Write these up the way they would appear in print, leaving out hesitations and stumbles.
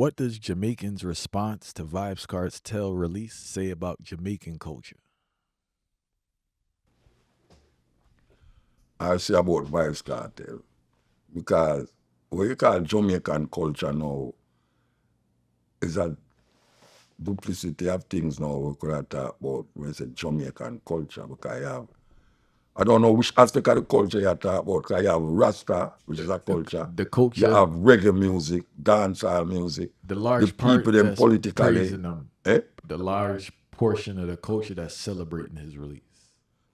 What does Jamaicans' response to Vybz Kartel release say about Jamaican culture? I say about Vybz Kartel because what you call Jamaican culture now is a duplicity of things now we could have talk about when you say Jamaican culture because I don't know which aspect of the culture you talk about because you have Rasta, which is a culture. The You culture, have reggae music, dancehall music, the the large people part them that's politically, praising him, eh? the large portion of the culture that's celebrating his release.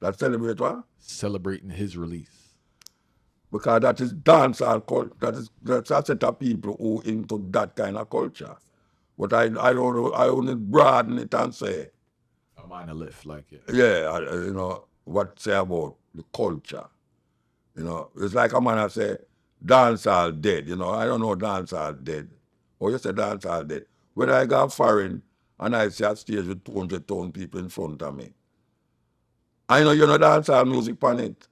That celebrate what? Celebrating his release. Because that is dancehall culture. That's a set of people who into that kind of culture. But I don't know, I only broaden it and say, A monolith, like it. yeah, what say about the culture. It's like a man I say, dancehall dead. I don't know dancehall dead. Or you say dancehall dead. When I go foreign and I see a stage with 200,000 people in front of me, I know dancehall music on it.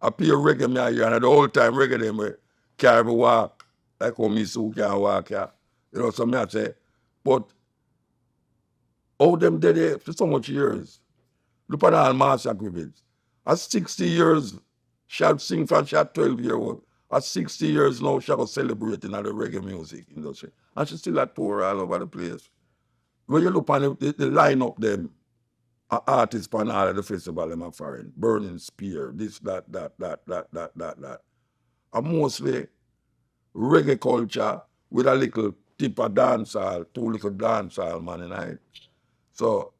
I play reggae me here and the whole time reggae them carry me walk like how me so can walk here. So me I say, but how them dead there for so much years? Look at all Master Griffiths. At 60 years, she had sing from she had 12 years old. At 60 years now, she was celebrating at the reggae music industry. And she still at tour all over the place. When you look on the lineup them, artists on all of the festival them are foreign. Burning Spear, this, that. And mostly reggae culture with a little tip of dancehall, two little dancehall man in it. So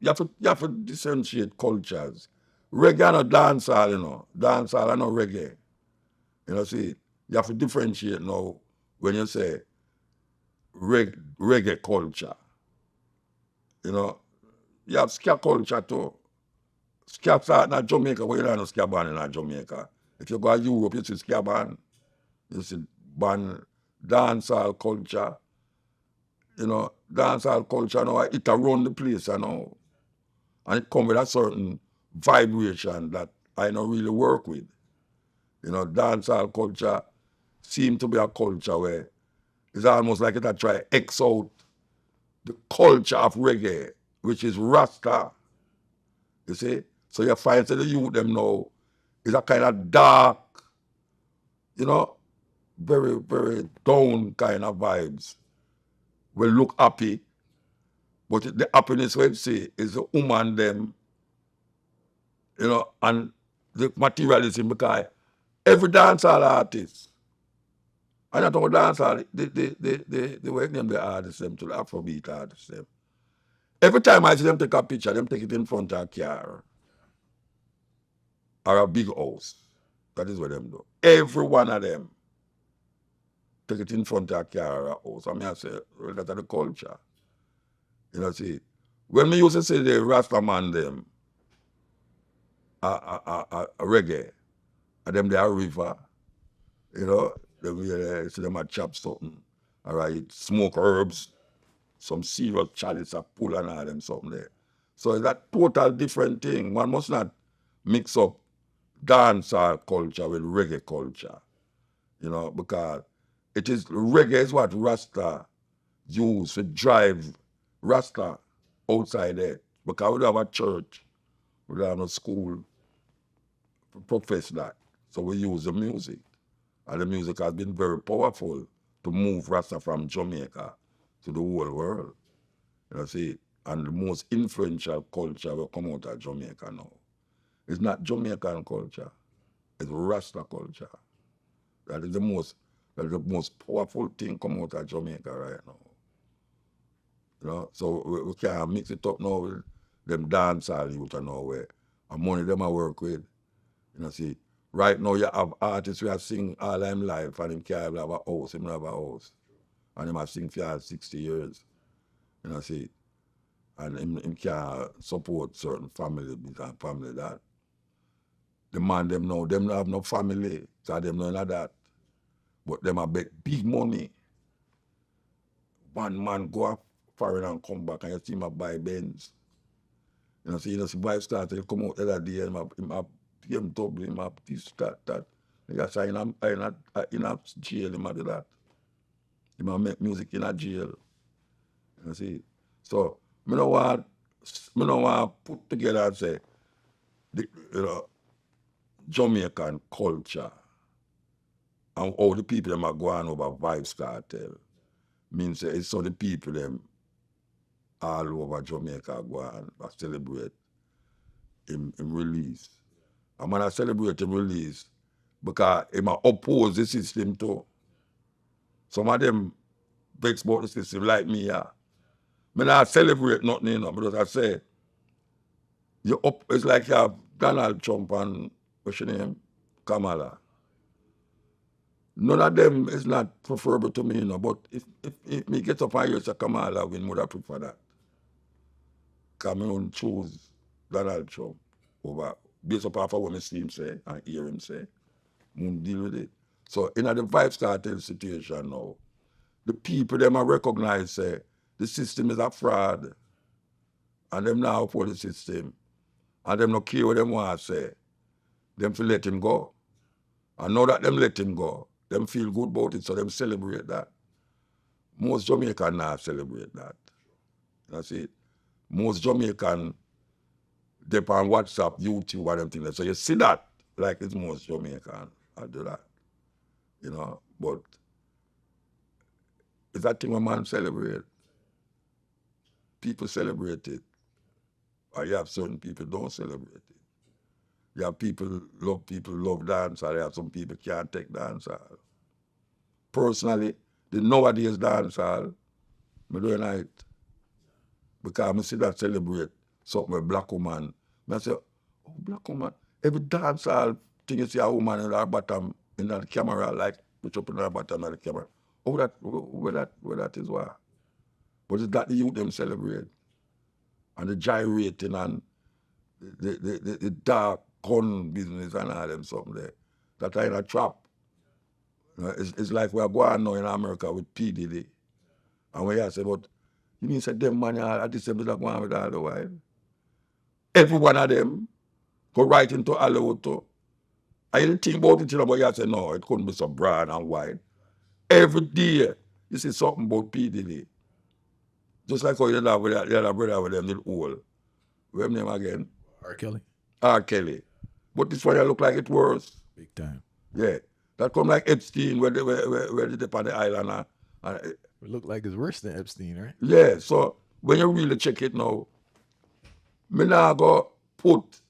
you have to differentiate cultures. Reggae and dancehall, dancehall and no reggae. See, you have to differentiate now when you say reggae culture. You have ska culture too. Ska start in Jamaica, but you don't know ska band in Jamaica. If you go to Europe, you see ska band. You see band dancehall culture. Dancehall culture now, it around the place, and it come with a certain vibration that I don't really work with. Dancehall culture seem to be a culture where it's almost like it a try X out the culture of reggae, which is Rasta. You see? So you find that the youth them now is a kind of dark, you know, very, very down kind of vibes. Will look happy, but the happiness we see is the woman them, and the materialism because every dancehall artist, and I don't dancehall, the way them the artists them to the Afrobeat artists them. Every time I see them take a picture, them take it in front of a car or a big house. That is what them do. Every one of them take it in front of a car or a house. I mean, I say, well, that's the culture. See, when me used to say the Rasta man them, a reggae, and them they are river, them see them a chop something, all right, smoke herbs, some serious chalice a pull and all them something there. So it's a total different thing. One must not mix up dancehall culture with reggae culture, because it is reggae is what Rasta use to drive Rasta outside there. Because we don't have a church, we don't have no school to profess that. So we use the music. And the music has been very powerful to move Rasta from Jamaica to the whole world. See, and the most influential culture will come out of Jamaica now. It's not Jamaican culture, it's Rasta culture. That is the most powerful thing come out of Jamaica right now. So we can't mix it up now with them dancehall youth and nowhere. And money them I work with. See, right now you have artists who are sing all them life and him can't have a house, him have a house. And him have sing for 60 years. See. And him can't support certain family and family that. The man them now, them have no family, so them none of that. But them a bet big money. One man go up foreign and come back and you see him a buy Benz. See Vybz Kartel come out the other day, him a BMW, him a this, that. You see in a jail, him a do that. He might make music in a jail. You see. So me no want put together and say the Jamaican culture and all the people them are going over Vybz Kartel. Means it's so the people them all over Jamaica go and celebrate him release. And when I celebrate him release, because he might oppose the system too. Some of them vex about the system like me, yeah. Me not celebrate nothing, because I say it's like you have Donald Trump and what's your name? Kamala. None of them is not preferable to me, but if me get up and hear say Kamala win, would I prefer that. Because I don't choose Donald Trump over based upon what I see him say and hear him say. I won't deal with it. So in the Vybz Kartel situation now, the people them I recognize say the system is a fraud and them now for the system and them not care what them want to say. Them feel let him go. And now that them let him go, them feel good about it, so them celebrate that. Most Jamaican now celebrate that. That's it. Most Jamaican they on WhatsApp, YouTube, and them things. So you see that like it's most Jamaican. I do that. But it's that thing when man celebrate. People celebrate it. Or you have certain people don't celebrate it. You have people love dance, or you have some people can't take dance. Personally, the nowadays dance hall, I don't like it. Because I see that celebrate something with black woman. I say, oh, black woman. Every dance hall thing you see a woman in her bottom in the camera, like put up in her bottom of the camera. Oh, where that is why. But it's that the youth them celebrate. And the gyrating and the dark gun business and all them something there. That are in a trap. It's like we're going now in America with P. Diddy. And when you say, but you mean say them man are the same that going with all the while? Every one of them go right into Hollywood too. I didn't think about it, but you say, no, it couldn't be so broad and wide. Every day, you see something about P. Diddy. Just like how you have with the other brother with them little old. What's name again? R. Kelly. R. Kelly. But this one you look like it worse. Big time. Yeah. That come like Epstein where they did on the island. It look like it's worse than Epstein, right? Yeah. So when you really check it now, me now go put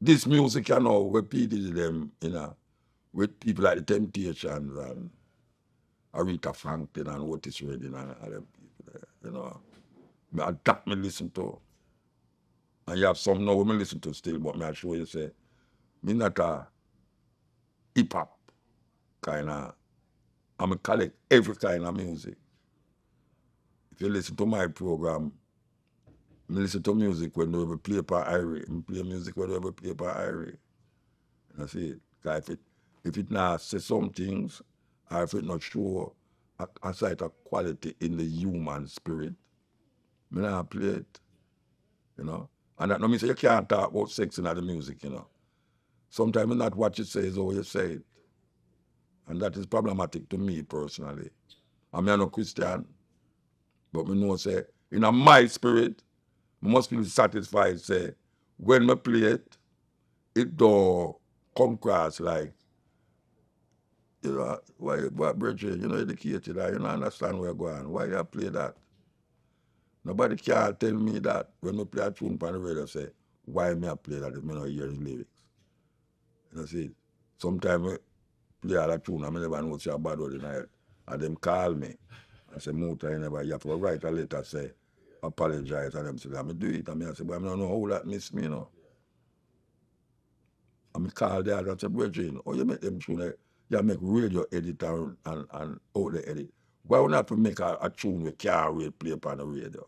this music where people them, with people like the Temptations and Aretha Franklin and Otis Redding and all them people there, And that me listen to. And you have some now me listen to still, but I show you say, me not a hip hop kind of, I'm a collect every kind of music. If you listen to my program, I listen to music when they play per Irie. I play music when they play per Irie. You see it? Because if it not say some things, or if it not show a side of quality in the human spirit, I not play it. And that no mean say you can't talk about sex in the music, Sometimes not what you say is how you say it. And that is problematic to me personally. I'm not a Christian, but I know say, in my spirit, I must feel satisfied say, when I play it, it don't come across like, why brethren, educated, you don't understand where you're going. Why you play that? Nobody can tell me that when I play a tune on the radio, say, why me I play that if I don't hear the lyrics. You see, sometimes I play all a tune and I never know it's a bad word in it. And them call me and say, Muta, you have to write a letter, say, apologize. And them say, I'm do it. And I say, but I don't know how that miss me, And I call the other and say, brethren, oh, you make them tune, you make radio edit and out the edit. Why would not to make a tune we can't play upon the radio?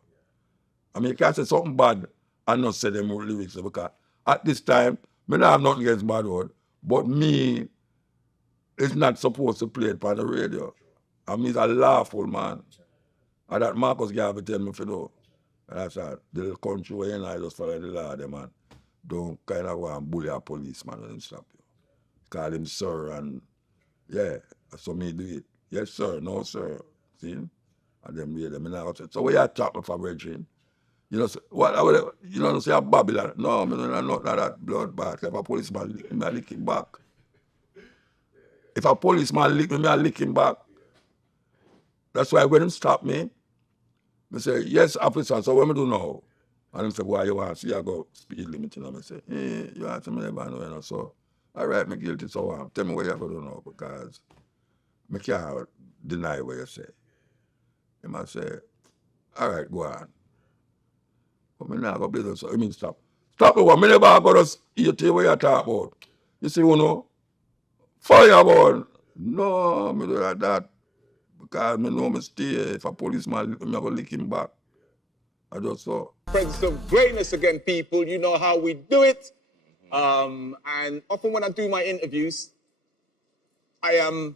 I mean, you can't say something bad and not say them lyrics because at this time, I don't have nothing against bad word, but me is not supposed to play it upon the radio. I mean, he's a lawful man. And that Marcus Garvey tell me if you know. And I said, the country where I just follow the law, the man. Don't kind of want to bully a policeman when he stop you. Call him sir and yeah, so me do it. Yes, sir. No, sir. See? And them hear them in the house. So where you talk me for brethren? You know, so, what I would, you know, say a Babylon. No, I don't know that bloodbath. If a policeman lick me, I lick him back. If a policeman lick me, I lick him back. That's why when him stop me, I say, yes, officer, so what me do now? And him say, why you want to see I go speed limit? You know, I say, you want to me never know, you know, so, all right, me guilty, so tell me what you have to do now, because I can't deny what you say. He might say, all right, go on. But me not go business, so I mean stop. Stop it, what me never go to eat what you talk about. You see, you know, fireball. No, me do like that. Because me know me stay. If a policeman lick me, I go lick him back. I just so. Presence of greatness again, people. You know how we do it. And often when I do my interviews, I am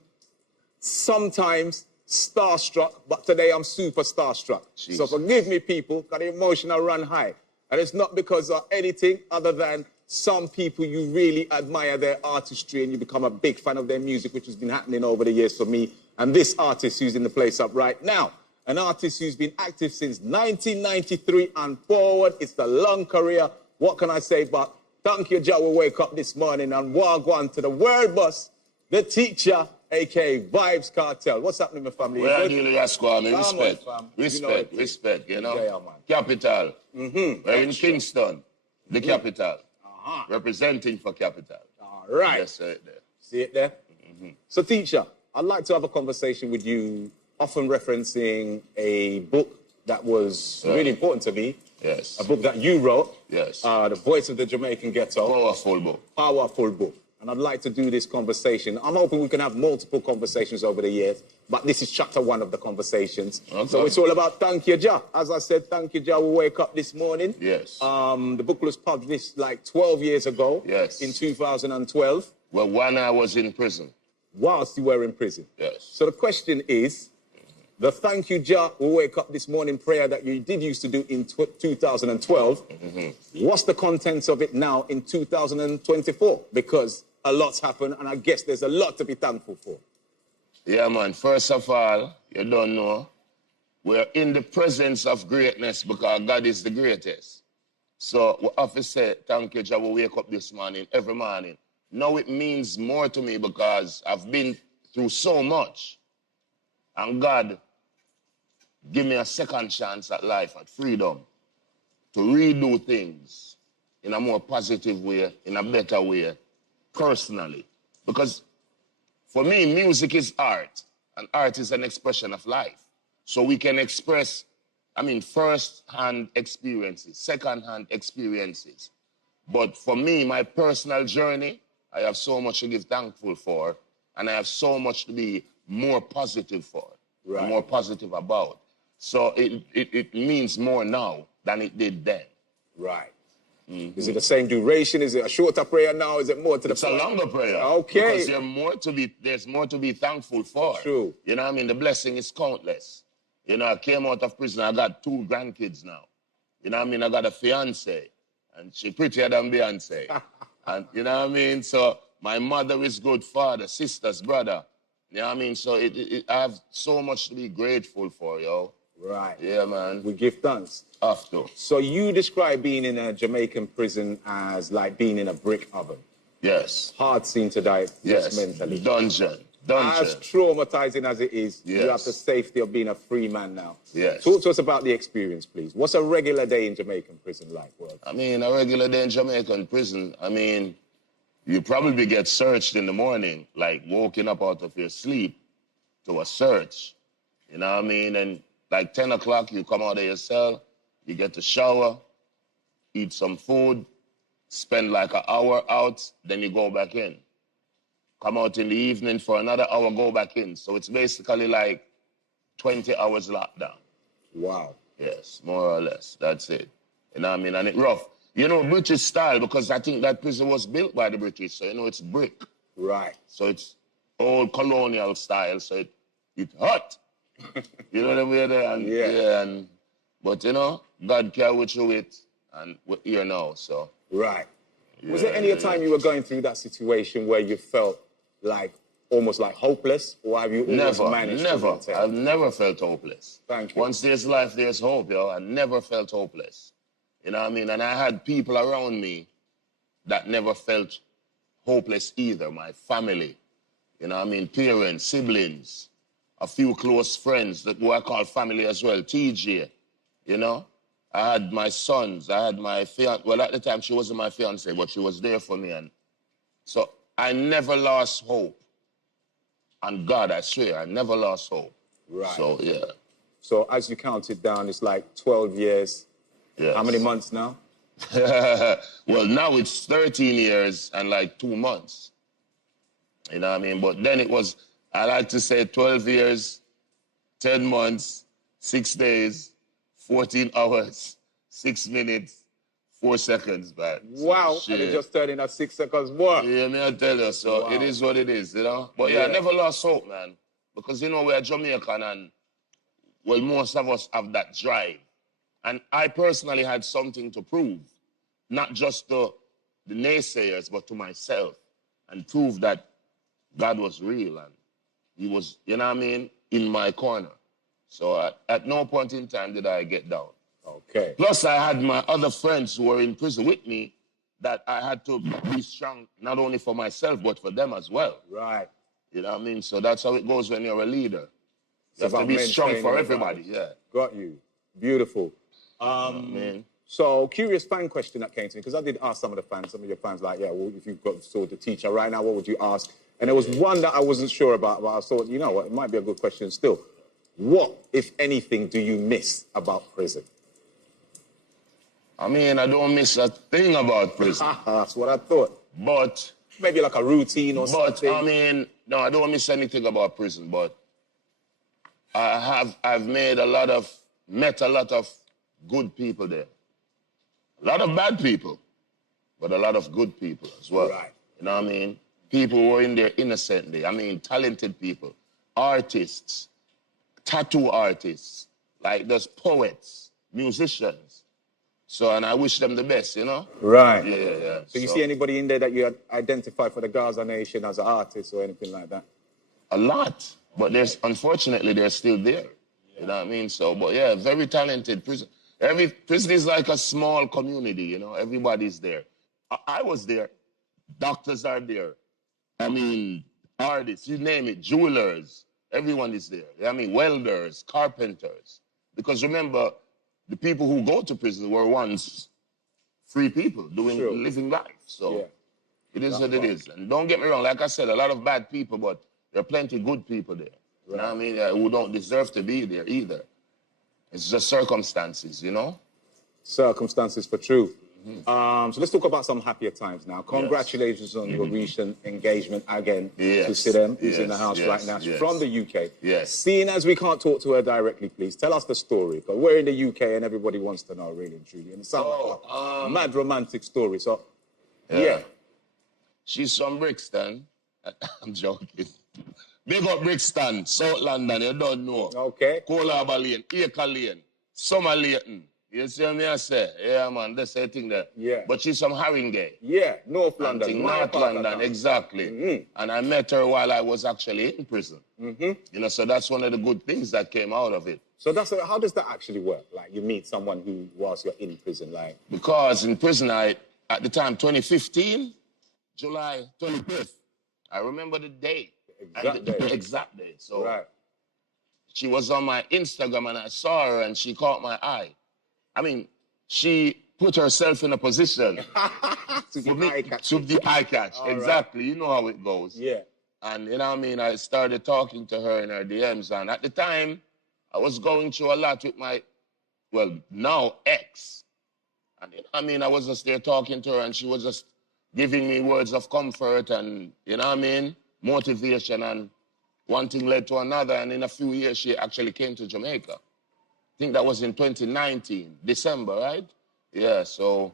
sometimes starstruck, but today I'm super starstruck. Jeez. So forgive me, people, because the emotion I run high. And it's not because of anything other than some people you really admire their artistry and you become a big fan of their music, which has been happening over the years for me. And this artist who's in the place up right now, an artist who's been active since 1993 and forward. It's the long career. What can I say but thank you, Jah, we wake up this morning and walk on to the world boss, the teacher, a.k.a. Vybz Kartel. What's happening, my family? Well, respect. Respect, you know. Yeah, Capital. We're in Kingston, the capital. Representing for capital. All right. Yes, right there. See it there? So, teacher, I'd like to have a conversation with you, often referencing a book that was really important to me. Yes. A book that you wrote. Yes. The Voice of the Jamaican Ghetto. Powerful book. Powerful book. And I'd like to do this conversation. I'm hoping we can have multiple conversations over the years, but this is chapter 1 of the conversations. Okay. So it's all about thank you, Jah. As I said, thank you, Jah. We wake up this morning. Yes. The book was published like 12 years ago. Yes. In 2012. Well, when I was in prison. Whilst you were in prison. Yes. So the question is, the thank you, Jah, we wake up this morning prayer that you did used to do in 2012. What's the contents of it now in 2024? Because a lot's happened, and I guess there's a lot to be thankful for. Yeah, man. First of all, you don't know, we're in the presence of greatness because God is the greatest. So we have to say, thank you, Jah, we wake up this morning, every morning. Now it means more to me because I've been through so much. And God give me a second chance at life, at freedom, to redo things in a more positive way, in a better way, personally. Because for me, music is art, and art is an expression of life. So we can express, first-hand experiences, second-hand experiences. But for me, my personal journey, I have so much to give thankful for, and I have so much to be more positive for, and more positive about. So it means more now than it did then. Right. Is it the same duration? Is it a shorter prayer now? Is it more to the point? It's a longer prayer. Okay. Because there's more to be thankful for. True. You know what I mean? The blessing is countless. You know, I came out of prison, I got 2 grandkids now. You know what I mean? I got a fiance, and she prettier than Beyonce. And you know what I mean? So my mother is good father, sisters, brother. You know what I mean? So I have so much to be grateful for, yo. Right. Yeah, man. We give thanks. Have to. So you describe being in a Jamaican prison as like being in a brick oven. Yes. Hard scene to die Yes. mentally. Dungeon. As traumatizing as it is, Yes. you have the safety of being a free man now. Yes. Talk to us about the experience, please. What's a regular day in Jamaican prison like? A regular day in Jamaican prison, you probably get searched in the morning, like waking up out of your sleep to a search. You know what I mean? And like 10 o'clock, you come out of your cell, you get to shower, eat some food, spend like an hour out, then you go back in. Come out in the evening for another hour, go back in. So it's basically like 20 hours lockdown. Wow. Yes, more or less. That's it. You know what I mean? And it's rough. You know, British style, because I think that prison was built by the British, so you know it's brick. Right. So it's old colonial style, so it's hot. You know what I mean? But you know, God carry you through it, and we're here now, so. Right. Was there any time you were going through that situation where you felt like almost like hopeless, or have you always managed to Never. maintain? I've never felt hopeless. Thank you. Once there's life, there's hope, yo. I never felt hopeless. You know what I mean? And I had people around me that never felt hopeless either. My family, you know what I mean? Parents, siblings, a few close friends that who I call family as well. TJ, you know? I had my sons. I had my fiance. Well, at the time, she wasn't my fiance, but she was there for me. And so I never lost hope. And God, I swear, I never lost hope. Right. So, yeah. So as you counted down, it's like 12 years. Yes. How many months now? Well, now it's 13 years and like 2 months. You know what I mean? But then it was, I like to say 12 years, 10 months, 6 days, 14 hours, 6 minutes, 4 seconds, man. Wow. So, And it just turned in at 6 seconds more. yeah, me I tell you. So Wow. it is what it is, you know? But yeah, I never lost hope, man. Because, you know, we're Jamaican and, well, most of us have that drive. And I personally had something to prove, not just to the naysayers, but to myself, and prove that God was real and he was, you know what I mean, in my corner. So at no point in time did I get down. Okay. Plus, I had my other friends who were in prison with me that I had to be strong, not only for myself, but for them as well. Right. You know what I mean? So that's how it goes when you're a leader. It's You have to about be strong maintaining for the everybody, balance. yeah. Got you. Beautiful. Man. So, curious fan question that came to me, because I did ask some of your fans, like, yeah, well, if you've got sort of teacher right now, what would you ask? And there was one that I wasn't sure about, but I thought, you know what, it might be a good question still. What, if anything, do you miss about prison? I mean, I don't miss a thing about prison. That's what I thought. But, Maybe like a routine or something. I mean, no, I don't miss anything about prison, but I've met a lot of good people there. A lot of bad people, but a lot of good people as well. Right. You know what I mean? People who were in there innocently. I mean, talented people, artists, tattoo artists, like those poets, musicians. So, and I wish them the best, you know? Right. Yeah. So you see anybody in there that you identify for the Gaza Nation as an artist or anything like that? A lot, but unfortunately, they're still there. You know what I mean? So, but yeah, very talented prison. Every prison is like a small community, you know? Everybody's there. I was there. Doctors are there. I mean, artists, you name it, jewelers, everyone is there. I mean, welders, carpenters. Because remember, the people who go to prison were once free people living life. So it is what it is. And don't get me wrong, like I said, a lot of bad people, but there are plenty of good people there. Right. You know what I mean? Who don't deserve to be there either. It's just circumstances, you know? Circumstances for truth. So let's talk about some happier times now. Congratulations on your recent engagement again to Sidem, who's in the house right now. She's from the UK. Yes. Seeing as we can't talk to her directly, please tell us the story. Because we're in the UK and everybody wants to know, really and truly. And it sounds like a mad romantic story. So, yeah. She's from Brixton. I'm joking. Big up Brixton, South London, you don't know. Okay. Colaba Lane, Acre Lane, Summer Leighton. You see what I say? Yeah, man, that's the thing there. Yeah. But she's from Haringey. Yeah, North London. North London, exactly. And I met her while I was actually in prison. You know, so that's one of the good things that came out of it. So how does that actually work? Like, you meet someone who whilst you're in prison, like... Because in prison, at the time, 2015, July 25th, I remember the date. The exact date. So she was on my Instagram and I saw her and she caught my eye. I mean, she put herself in a position to the eye catch. Exactly. Right. You know how it goes. Yeah. And you know what I mean? I started talking to her in her DMs. And at the time, I was going through a lot with my, now ex. And you know what I mean? I was just there talking to her and she was just giving me words of comfort and, you know what I mean? Motivation, and one thing led to another. And in a few years, she actually came to Jamaica. I think that was in 2019, December, right? Yeah, so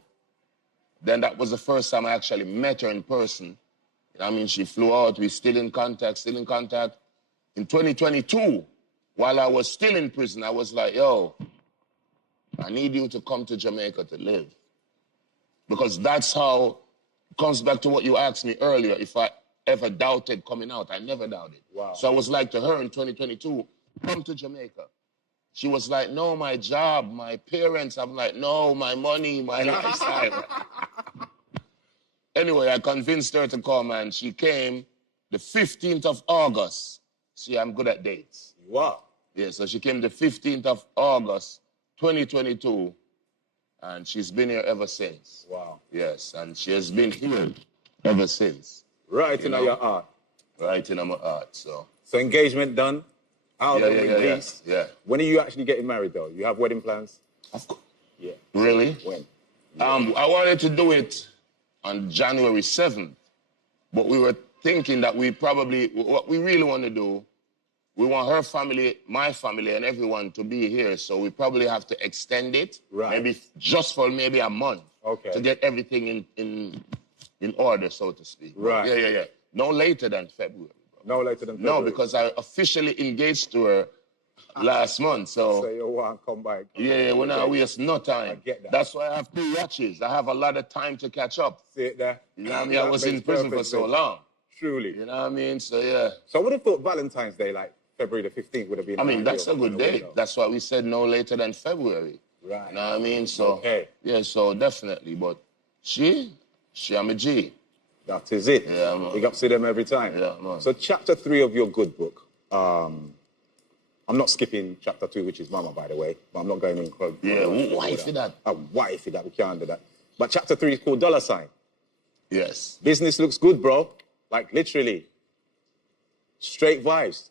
then that was the first time I actually met her in person. I mean, she flew out, we're still in contact. In 2022, while I was still in prison, I was like, yo, I need you to come to Jamaica to live. Because that's how, it comes back to what you asked me earlier, ever doubted coming out. I never doubted. Wow. So I was like to her in 2022, come to Jamaica. She was like, no, my job, my parents. I'm like, no, my money, my lifestyle. Anyway, I convinced her to come, and she came the 15th of August. See, I'm good at dates. Wow. Yeah, so she came the 15th of August, 2022, and she's been here ever since. Wow. Yes, and she has been here ever since. Right in your art. Right in my art, so. So engagement done. Album released. Yeah. When are you actually getting married, though? You have wedding plans? Of course. Yeah. Really? When? I wanted to do it on January 7th, but we were thinking that what we really want to do, we want her family, my family, and everyone to be here, so we probably have to extend it, maybe just for maybe a month, to get everything in order, so to speak. Right. Yeah. No later than February. No later than February? No, because I officially engaged to her last month, so... So you want to come back. Yeah, we're not waste no time. I get that. That's why I have 2 watches. I have a lot of time to catch up. See it there? You know what I mean? I was in prison for so long. Truly. You know what I mean? So, yeah. So I would have thought Valentine's Day, like February the 15th, would have been... I mean, that's a good date. That's why we said no later than February. Right. You know what I mean? So, yeah, so definitely. But she I'm a G. That is it. Yeah, man. Big ups to them every time. Yeah, man. So chapter 3 of your good book, I'm not skipping chapter 2, which is Mama, by the way, but I'm not going in. Yeah, why for that? Why for that? We can't do that. But chapter 3 is called Dollar Sign. Yes. Business looks good, bro. Like, literally. Straight vibes.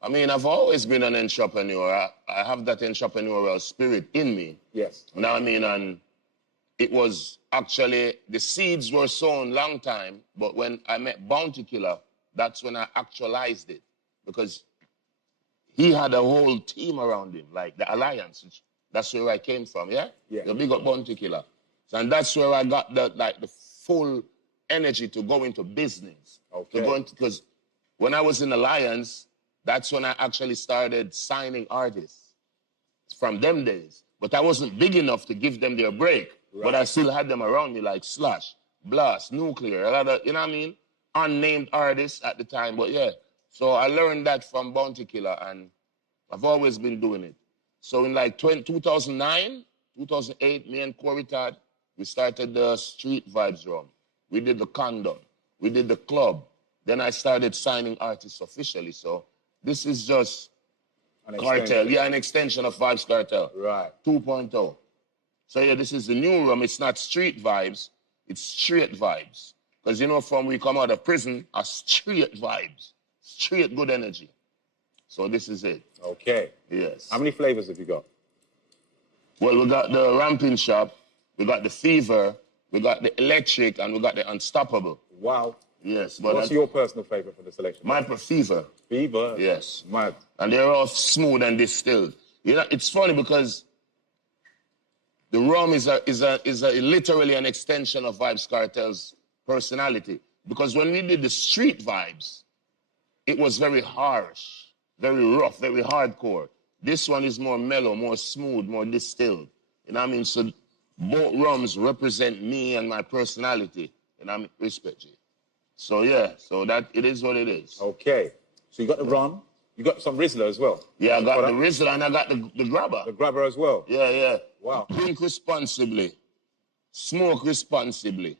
I mean, I've always been an entrepreneur. I have that entrepreneurial spirit in me. Yes. You know what I mean? And it was actually, the seeds were sown long time, but when I met Bounty Killer, that's when I actualized it. Because he had a whole team around him, like the Alliance. That's where I came from, yeah? Yeah. The big up Bounty Killer. And that's where I got the full energy to go into business. Okay. Because when I was in Alliance, that's when I actually started signing artists from them days. But I wasn't big enough to give them their break. Right. But I still had them around me, like Slash, Blast, Nuclear, a lot of, you know what I mean? Unnamed artists at the time, but yeah. So I learned that from Bounty Killer, and I've always been doing it. So in like 2009, 2008, me and Corey Todd, we started the Street Vibes Room. We did the Condom. We did the club. Then I started signing artists officially. So this is just Cartel. Yeah, an extension of Vybz Kartel. Right. 2.0. So yeah, this is the new room. It's not street vibes. It's straight vibes. Because, you know, from we come out of prison, are straight vibes. Straight good energy. So this is it. Okay. Yes. How many flavors have you got? Well, we got the Ramping Shop, we got the Fever, we got the Electric, and we got the Unstoppable. Wow. Yes. But what's your personal favorite for the selection? My Fever. Fever? Yes. Mad. And they're all smooth and distilled. You know, it's funny because the rum is literally an extension of Vybz Kartel's personality. Because when we did the street vibes, it was very harsh, very rough, very hardcore. This one is more mellow, more smooth, more distilled. You know what I mean? So both rums represent me and my personality. And I mean, respect you. So yeah, so that it is what it is. Okay. So you got the rum, you got some Rizzler as well. Yeah, I got the Rizzler and I got the grabber. The grabber as well. Yeah. Wow. Drink responsibly. Smoke responsibly.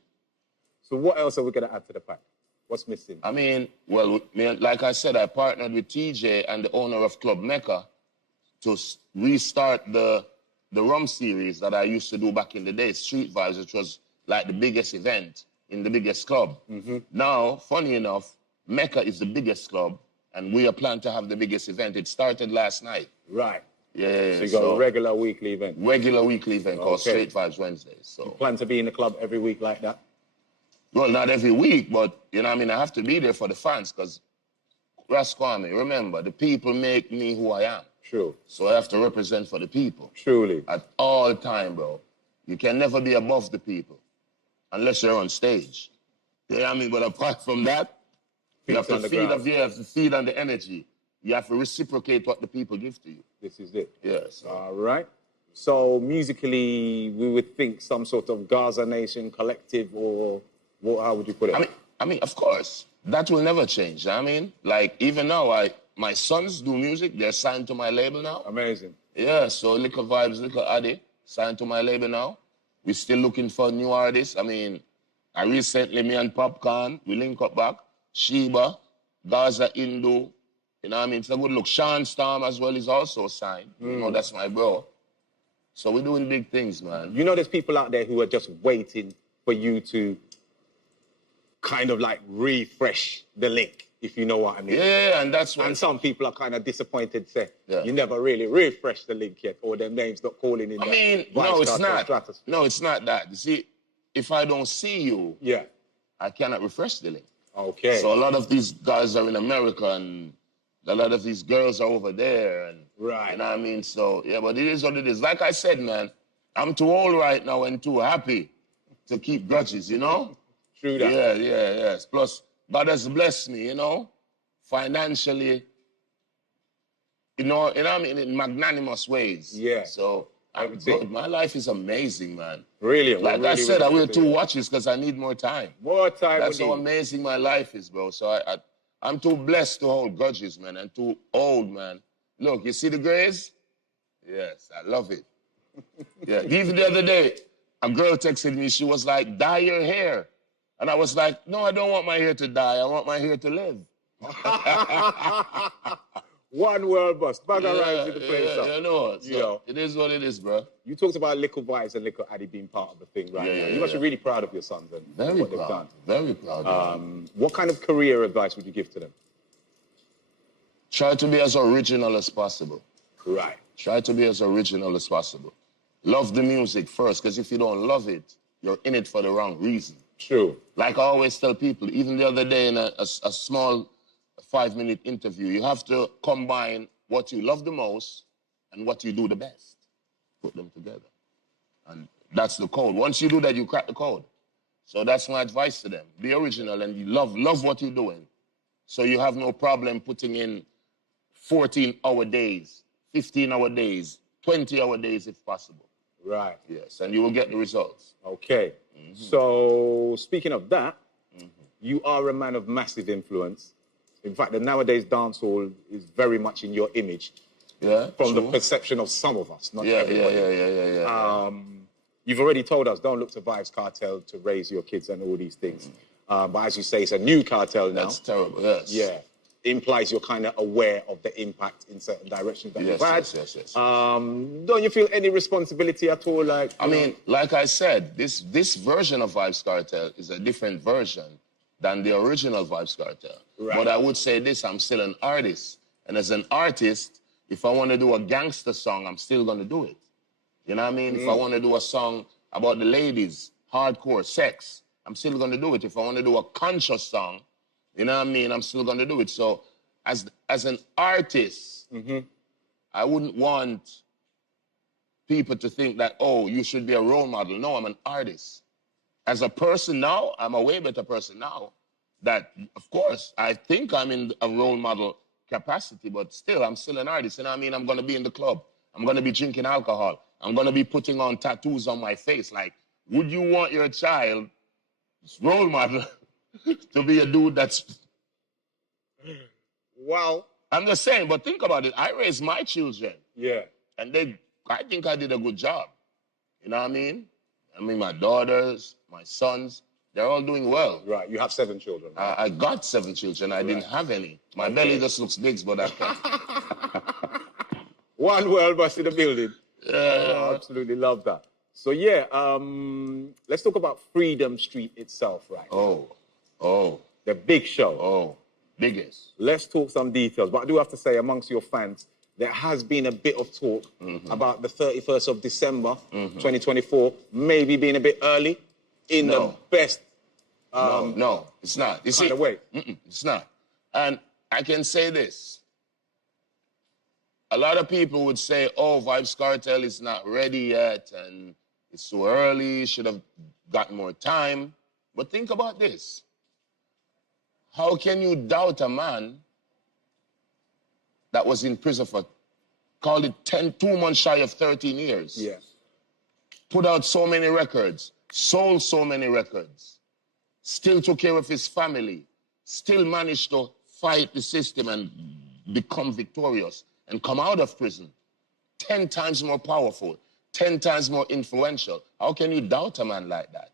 So what else are we going to add to the pack? What's missing? I mean, well, like I said, I partnered with TJ and the owner of Club Mecca to restart the rum series that I used to do back in the day, Street Vibes, which was like the biggest event in the biggest club. Mm-hmm. Now, funny enough, Mecca is the biggest club, and we are planning to have the biggest event. It started last night. Right. Yeah. So you got a regular weekly event? Regular weekly event called Street Vibes Wednesdays. So. You plan to be in the club every week like that? Well, not every week, but, you know what I mean, I have to be there for the fans, because, Raskwame, remember, the people make me who I am. True. So I have to represent for the people. Truly. At all time, bro. You can never be above the people, unless you're on stage. You know what I mean? But apart from that, you have to feed on the energy. You have to reciprocate what the people give to you. This is it. Yes. All right. So musically, we would think some sort of Gaza Nation collective, or how would you put it? I mean, of course. That will never change. I mean, like even now, my sons do music. They're signed to my label now. Amazing. Yeah, so Little Vybz, Little Addy, signed to my label now. We're still looking for new artists. I mean, me and Popcorn, we link up back. Sheba, Gaza Indu, you know what I mean? It's a good look. Sean Storm as well is also signed. You know, that's my bro. So we're doing big things, man. You know there's people out there who are just waiting for you to kind of like refresh the link, if you know what I mean. Yeah, and that's what... And some people are kind of disappointed, say, you never really refreshed the link yet, or their name's not calling in. I mean, no, it's not. No, it's not that. You see, if I don't see you, I cannot refresh the link. Okay. So a lot of these guys are in America, and a lot of these girls are over there, and right. You know what I mean? So, yeah, but it is what it is. Like I said, man, I'm too old right now and too happy to keep grudges, you know? True that. Yeah. Plus, God has blessed me, you know, financially, you know what I mean, in magnanimous ways. Yeah. So, I'm good. My life is amazing, man. Really? Like really, I said, really I wear 2 watches because I need more time. More time. That's how amazing my life is, bro. So I'm too blessed to hold grudges, man, and too old, man. Look, you see the grays? Yes, I love it. Yeah, even the other day, a girl texted me, she was like, dye your hair. And I was like, no, I don't want my hair to die. I want my hair to live. One world boss. Bag arrives in the place. You know, so you know. It is what it is, bro. You talked about Little Vybz and Little Addy being part of the thing right now. You must be really proud of your sons and what they've done. Very proud. What kind of career advice would you give to them? Try to be as original as possible. Right. Try to be as original as possible. Love the music first, because if you don't love it, you're in it for the wrong reason. True. Like I always tell people, even the other day in a small 5-minute interview, you have to combine what you love the most and what you do the best. Put them together. And that's the code. Once you do that, you crack the code. So that's my advice to them. Be original and you love what you're doing. So you have no problem putting in 14-hour days, 15-hour days, 20-hour days if possible. Right. Yes, and you will get the results. Okay. So speaking of that, you are a man of massive influence. In fact, the nowadays dancehall is very much in your image. Yeah. From the perception of some of us, not everybody. Yeah. You've already told us, don't look to Vybz Kartel to raise your kids and all these things. But as you say, it's a new cartel now. That's terrible, yes. Yeah. Implies you're kind of aware of the impact in certain directions that you've had. Yes. Don't you feel any responsibility at all? Like, I mean, like I said, this version of Vybz Kartel is a different version than the original Vybz Kartel. Right. But I would say this, I'm still an artist. And as an artist, if I want to do a gangster song, I'm still going to do it. You know what I mean? If I want to do a song about the ladies, hardcore, sex, I'm still going to do it. If I want to do a conscious song, you know what I mean? I'm still going to do it. So as an artist, I wouldn't want people to think that, oh, you should be a role model. No, I'm an artist. As a person now, I'm a way better person now. That, of course, I think I'm in a role model capacity, but still, I'm still an artist. You know what I mean? I'm going to be in the club. I'm going to be drinking alcohol. I'm going to be putting on tattoos on my face. Like, would you want your child's role model to be a dude that's... Wow. I'm just saying, but think about it. I raised my children. Yeah. And I think I did a good job. You know what I mean? I mean, my daughters, my sons, they're all doing well. Right. You have 7 children. Right? I got 7 children. I didn't have any. My belly just looks big, but I can't. One world bus in the building. Yeah. I absolutely love that. So, yeah, let's talk about Freedom Street itself, right? Oh. The big show. Oh, biggest. Let's talk some details. But I do have to say, amongst your fans, there has been a bit of talk about the 31st of December, 2024, maybe being a bit early in the best... No, it's not. You see, way. It's not. And I can say this. A lot of people would say, oh, Vybz Kartel is not ready yet, and it's too early, should have gotten more time. But think about this. How can you doubt a man that was in prison for, call it 2 months shy of 13 years? Yeah. Put out so many records, sold so many records, still took care of his family, still managed to fight the system and become victorious and come out of prison 10 times more powerful, 10 times more influential. How can you doubt a man like that?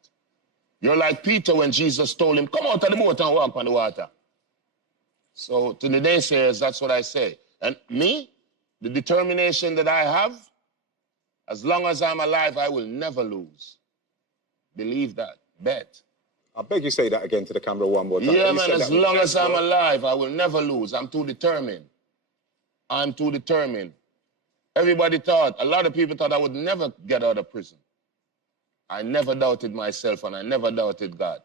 You're like Peter when Jesus told him, come out of the boat and walk on the water. So to the naysayers, that's what I say. And me, the determination that I have, as long as I'm alive, I will never lose. Believe that. Bet. I beg you say that again to the camera one more time. Yeah, You man, said as that with long chest, as I'm bro. alive, I will never lose. I'm too determined. I'm too determined. Everybody thought, a lot of people thought I would never get out of prison. I never doubted myself and I never doubted God.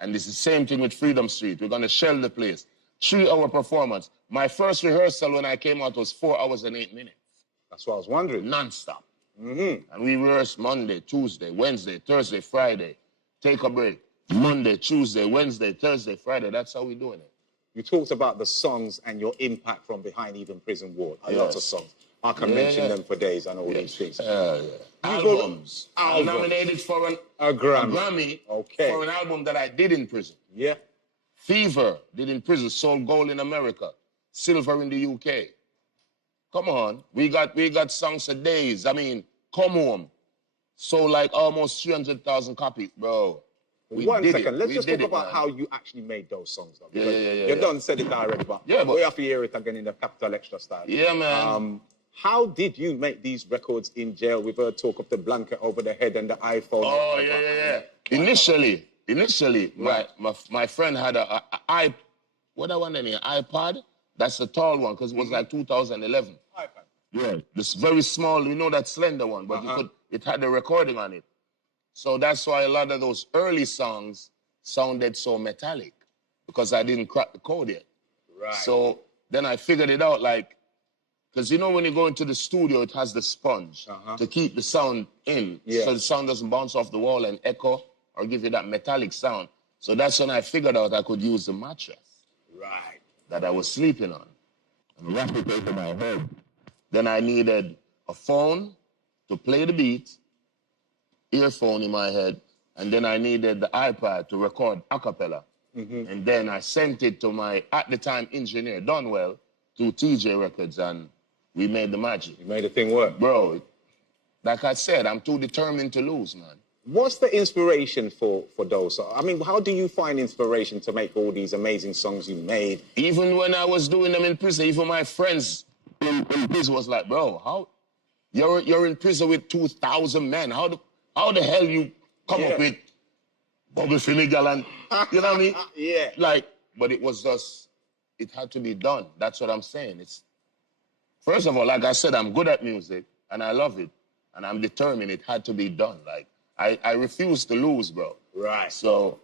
And it's the same thing with Freedom Street. We're going to shell the place. 3-hour performance. My first rehearsal when I came out was 4 hours and 8 minutes. That's what I was wondering. Non-stop. And we rehearsed Monday, Tuesday, Wednesday, Thursday, Friday. Take a break. Monday, Tuesday, Wednesday, Thursday, Friday. That's how we're doing it. You talked about the songs and your impact from behind even prison wall. A lot of songs. I can mention them for days and all these things. Albums. I'm nominated for a Grammy. For an album that I did in prison. Yeah. Fever did in prison. Sold gold in America. Silver in the UK. Come on. We got songs for days. I mean, Come Home. Sold like almost 300,000 copies, bro. One second. Let's just talk about how you actually made those songs. Though, you done said it already, but we have to hear it again in the Capital Extra style. Yeah, man. How did you make these records in jail? We've heard talk of the blanket over the head and the iPhone. Oh, yeah. Initially, my friend had an iPod. That's the tall one, because it was like 2011. iPad. Yeah, this very small, you know, that slender one, but it had the recording on it. So that's why a lot of those early songs sounded so metallic, because I didn't crack the code yet. Right. So then I figured it out, like, because you know when you go into the studio, it has the sponge to keep the sound in, so the sound doesn't bounce off the wall and echo or give you that metallic sound. So that's when I figured out I could use the mattress that I was sleeping on and wrap it over my head. Then I needed a phone to play the beat, earphone in my head, and then I needed the iPad to record a cappella. And then I sent it to my, at the time, engineer, Donwell, to TJ Records, and we made the magic. You made the thing work. Bro, like I said, I'm too determined to lose, man. What's the inspiration for those? I mean, how do you find inspiration to make all these amazing songs you made? Even when I was doing them in prison, even my friends in prison was like, bro, how you're in prison with 2,000 men. How the hell you come up with Bobby Finnegan and, you know what I mean? Yeah. Like, but it was just, it had to be done. That's what I'm saying. First of all, like I said, I'm good at music and I love it. And I'm determined it had to be done. Like, I refused to lose, bro. Right. So,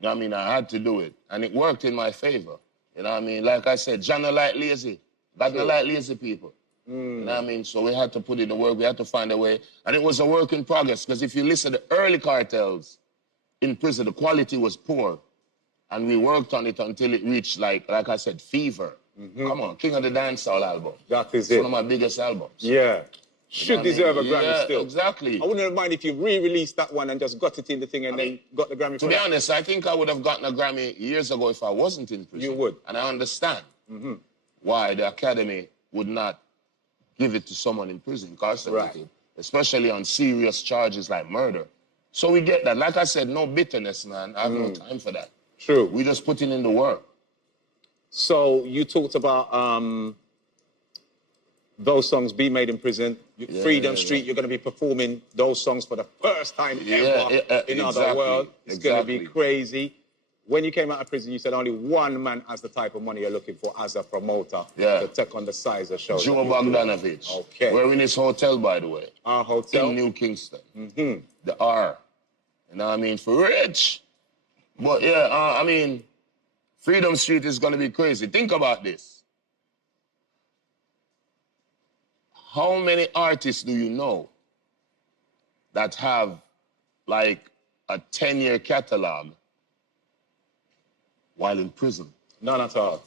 you know what I mean? I had to do it. And it worked in my favor. You know what I mean? Like I said, John don't like lazy. God don't like lazy people. You know what I mean? So we had to put in the work. We had to find a way. And it was a work in progress. Because if you listen to the early cartels in prison, the quality was poor. And we worked on it until it reached, like I said, Fever. Come on, King of the Dancehall album. That is it's one of my biggest albums. Yeah. Should deserve a Grammy still. Exactly. I wouldn't mind if you re-released that one and just got it in the thing and then got the Grammy for To be honest, I think I would have gotten a Grammy years ago if I wasn't in prison. You would. And I understand why the Academy would not give it to someone in prison, incarcerated, especially on serious charges like murder. So we get that. Like I said, no bitterness, man. I have no time for that. True. We just put in the work. So you talked about those songs being made in prison. Freedom Street, you're going to be performing those songs for the first time ever in other world. It's going to be crazy. When you came out of prison, you said only one man has the type of money you're looking for as a promoter to take on the size of show. Joe Bogdanovich. Okay. We're in his hotel, by the way. Our hotel? In New Kingston. The R. You know what I mean? For rich. But yeah, I mean, Freedom Street is going to be crazy. Think about this. How many artists do you know that have like a 10-year catalog while in prison? None at all.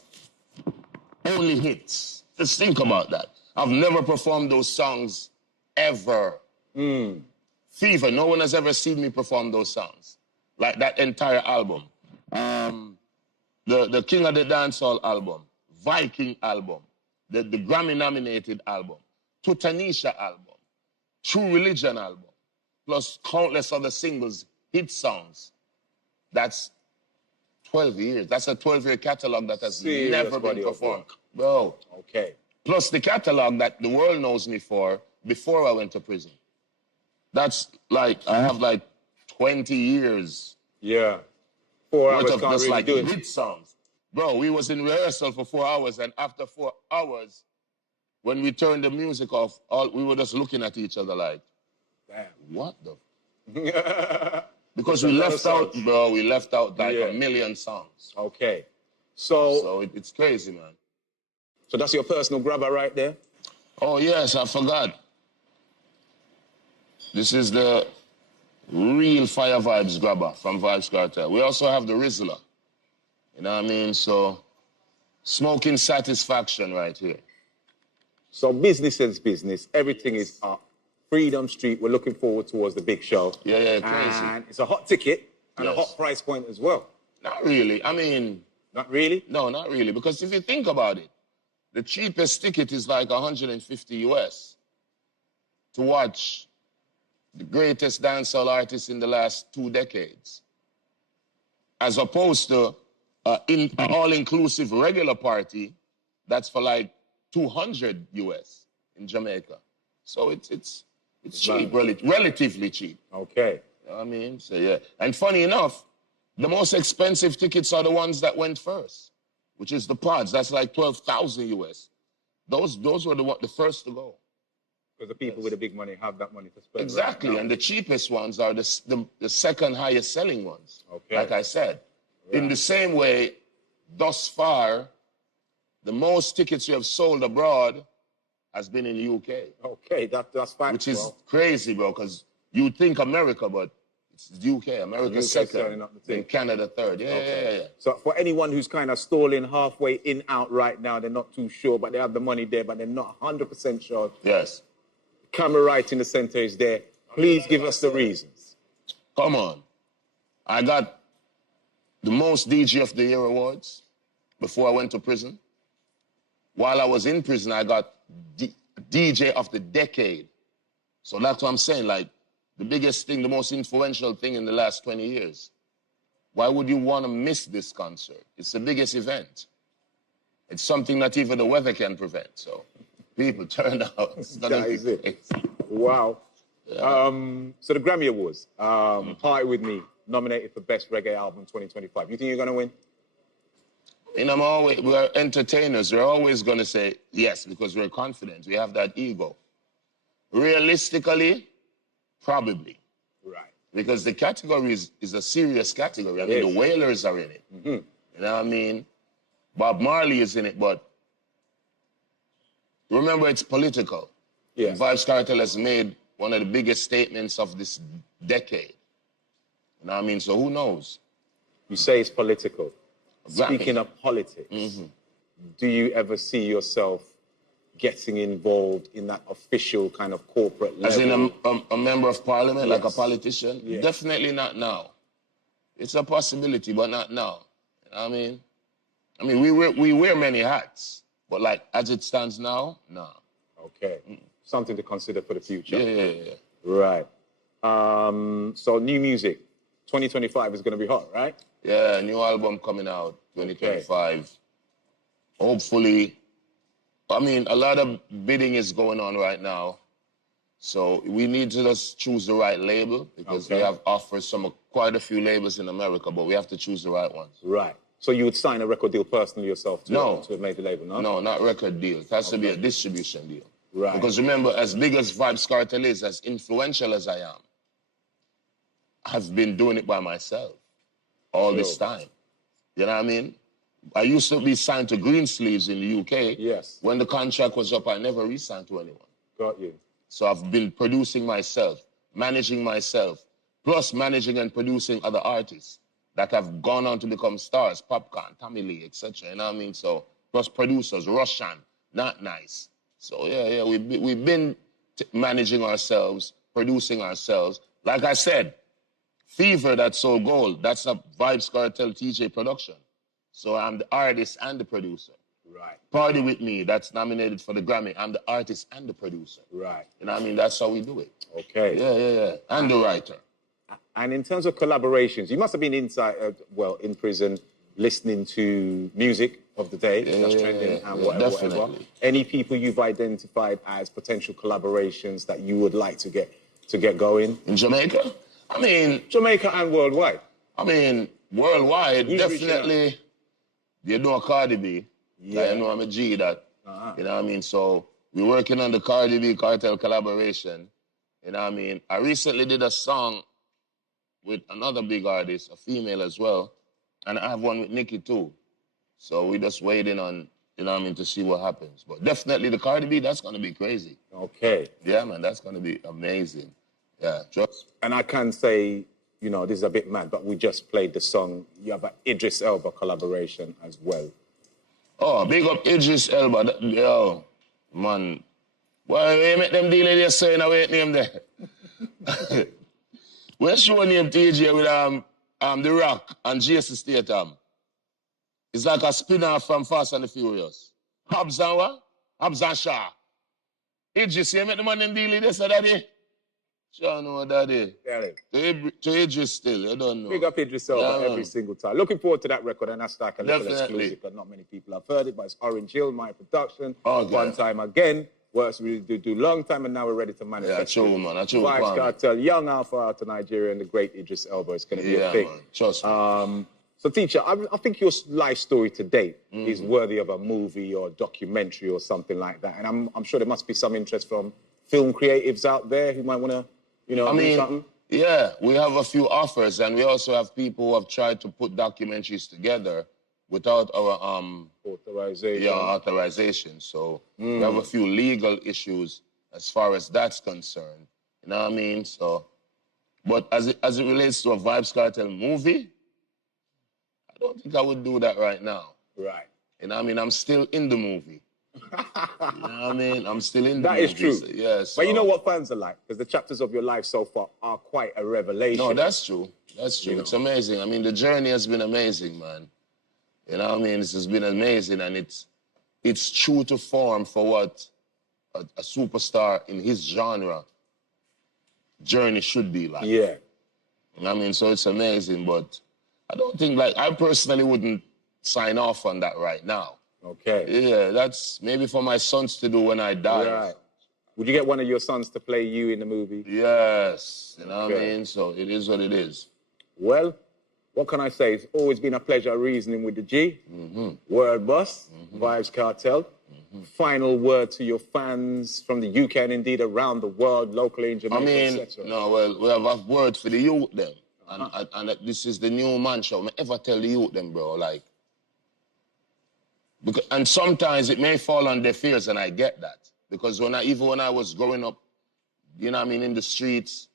Only hits. Just think about that. I've never performed those songs ever. Fever, no one has ever seen me perform those songs. Like that entire album. the King of the Dancehall album, Viking album, the Grammy-nominated album, Tutanisha album, True Religion album, plus countless other singles, hit songs. That's 12 years. That's a 12-year catalog that has Serious never body been of performed. work. Bro. Okay. Plus the catalog that the world knows me for before I went to prison. That's like, I have like 20 years Yeah. 4 worth hours of can't just really like do it. hit songs. Bro, we was in rehearsal for 4 hours, and after 4 hours, when we turned the music off, we were just looking at each other like, Damn. what the? Because It's we a lot of left out, songs. bro, we left out like Yeah. a million songs. Okay. So So it's crazy, man. that's your personal grabber right there? Oh, yes, I forgot. This is the real Fire Vybz grabber from Vybz Kartel. We also have the Rizzler. You know what I mean? So, smoking satisfaction right here. So business is business. Everything is up. Freedom Street, we're looking forward towards the big show. Yeah, crazy. And it's a hot ticket and a Yes. hot price point as well. Not really. I mean, Not really? no, not really. Because if you think about it, the cheapest ticket is like 150 US to watch the greatest dancehall artists in the last 2 decades. As opposed to an all-inclusive regular party that's for like 200 US in Jamaica. So it's cheap, relatively cheap. Okay. You know what I mean? So yeah. And funny enough, the most expensive tickets are the ones that went first, which is the pods. That's like 12,000 US. Those were the first to go. Because the people with the big money have that money to spend. Exactly. Right now. And the cheapest ones are the second highest selling ones. Okay. Like I said. Right. In the same way, thus far, the most tickets you have sold abroad has been in the UK. Okay, that's fine. Which is crazy, bro, because you think America, but it's the UK. America's selling second, up the then thing. Canada third. Yeah. So for anyone who's kind of stalling halfway in, out right now, they're not too sure, but they have the money there, but they're not 100% sure. Yes. Camera right in the center is there. Please give us the reasons. Come on. I got the most DJ of the Year awards before I went to prison. While I was in prison, I got DJ of the Decade. So that's what I'm saying, like, the biggest thing, the most influential thing in the last 20 years. Why would you want to miss this concert? It's the biggest event. It's something that even the weather can prevent. So people turn out. It's gonna That be is it. crazy. Wow. Yeah. So the Grammy Awards, Party With Me, nominated for Best Reggae Album 2025. You think you're going to win? You know, we're entertainers. We're always going to say yes because we're confident. We have that ego. Realistically, probably. Right. Because the category is a serious category. I mean, Yes. the Wailers are in it. You know what I mean? Bob Marley is in it, but remember, it's political. Yes. Vybz Kartel has made one of the biggest statements of this decade. You know what I mean? So who knows? You say it's political. Exactly. Speaking of politics, do you ever see yourself getting involved in that official kind of corporate level? As in a member of parliament, like a Yes. politician? Yes. Definitely not now. It's a possibility, but not now. You know what I mean, we wear many hats, but like as it stands now, nah. Okay. Something to consider for the future. Yeah. Right. So new music, 2025 is going to be hot, right? Yeah, new album coming out, 2025. Hopefully, I mean, a lot of bidding is going on right now. So we need to just choose the right label because we have offers from quite a few labels in America, but we have to choose the right ones. Right. So you would sign a record deal personally yourself to have made the label, no? No, not record deal. It has to be a distribution deal. Right. Because remember, as big as Vybz Kartel is, as influential as I am, I've been doing it by myself all this time. You know what I mean? I used to be signed to Greensleeves in the UK. Yes. When the contract was up, I never re-signed to anyone. Got you. So I've been producing myself, managing myself, plus managing and producing other artists that have gone on to become stars, Popcorn, Tommy Lee, etc. You know what I mean? So, plus producers, Russian, Not Nice. So yeah, we've been managing ourselves, producing ourselves. Like I said, Fever, That Soul Gold, that's a Vybz Kartel TJ production. So I'm the artist and the producer. Right. Party With Me, that's nominated for the Grammy. I'm the artist and the producer. Right. You know what I mean? That's how we do it. Okay. Yeah. And the writer. And in terms of collaborations, you must have been inside, in prison, listening to music of the day, that's trending, and whatever. Definitely. Any people you've identified as potential collaborations that you would like to get going? In Jamaica? I mean... Jamaica and worldwide. I mean, worldwide, Who's definitely, you know Cardi B. Yeah. Like, you know I'm a G that. You know what I mean? So we're working on the Cardi B Kartel collaboration. You know what I mean? I recently did a song with another big artist, a female as well. And I have one with Nicki too. So we're just waiting on, you know what I mean, to see what happens. But definitely the Cardi B, that's going to be crazy. Okay. Yeah, man, that's going to be amazing. Yeah, trust. And I can say, you know, this is a bit mad, but we just played the song. You have an Idris Elba collaboration as well. Oh, big up Idris Elba. Yo, man. Why you make them deal with this saying away name there? Where's your name TJ with The Rock and Jason Statham? It's like a spin-off from Fast and the Furious. Hobbs and what? Hobbs and Shaw. Idris, you make the man them deal with this, daddy? Sure, no, daddy. To Idris still, you don't know. Big up Idris Elba every single time. Looking forward to that record, and that's like a little exclusive, because not many people have heard it, but it's Orange Hill, my production. One time again. Works we do long time, and now we're ready to manifest. Yeah, true, man. Vybz Kartel, Young Alpha out to Nigeria, and the great Idris Elba is going to be a thing. Man. Trust me. So, teacher, I think your life story to date is worthy of a movie or a documentary or something like that. And I'm sure there must be some interest from film creatives out there who might want to, you know, do something. Yeah, we have a few offers, and we also have people who have tried to put documentaries together without our authorization. So we have a few legal issues as far as that's concerned. You know what I mean? So, but as it relates to a Vybz Kartel movie, I don't think I would do that right now. Right. You know what I mean? I'm still in the movie. You know what I mean? I'm still in the movie. That is true. So, yes. But you know what fans are like? Because the chapters of your life so far are quite a revelation. No, that's true. That's true. You know. It's amazing. I mean, the journey has been amazing, man. You know what I mean? This has been amazing, and it's true to form for what a superstar in his genre journey should be like. Yeah. You know what I mean? So it's amazing, but I don't think, like, I personally wouldn't sign off on that right now. Okay. Yeah, that's maybe for my sons to do when I die. Right. Would you get one of your sons to play you in the movie? Yes. You know what I mean? So it is what it is. Well, what can I say? It's always been a pleasure reasoning with the G. Word boss, Vybz Kartel. Final word to your fans from the UK and indeed around the world, locally in Jamaica, etc. No, well, we have a word for the youth them. And this is the new mantra. I ever tell the youth them, bro, like, and sometimes it may fall on deaf ears, and I get that. Because even when I was growing up, you know what I mean, in the streets,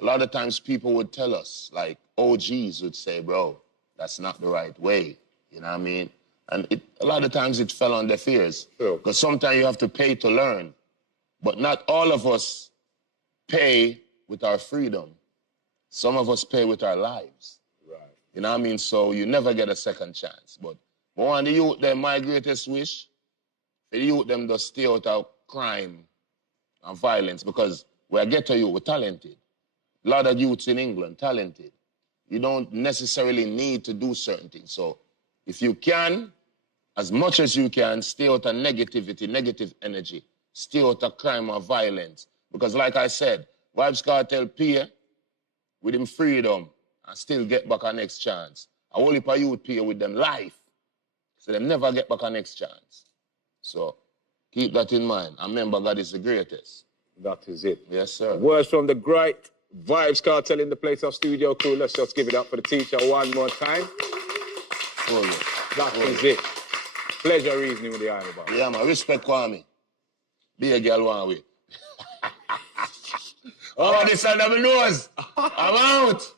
a lot of times people would tell us, like, OGs would say, bro, that's not the right way. You know what I mean? And a lot of times it fell on deaf ears. Because sometimes you have to pay to learn. But not all of us pay with our freedom. Some of us pay with our lives. Right. You know what I mean? So you never get a second chance. But one of the youth, them, my greatest wish, for the youth, them just stay out of crime and violence, because we're ghetto youth, we're talented. A lot of youths in England, talented. You don't necessarily need to do certain things. So if you can, as much as you can, stay out of negativity, negative energy. Stay out of crime or violence. Because like I said, Vybz Kartel pay with him freedom and still get back a next chance. A whole heap of youth pay with them life. So they never get back a next chance. So keep that in mind. And remember, God is the greatest. That is it. Yes, sir. Words from the great Vybz Kartel in the place of studio crew. Let's just give it up for the teacher one more time. That is it. Pleasure reasoning with the Iron Bar. Yeah, man. Respect Kwame. Be a girl one way. Oh, this under my nose. I'm out.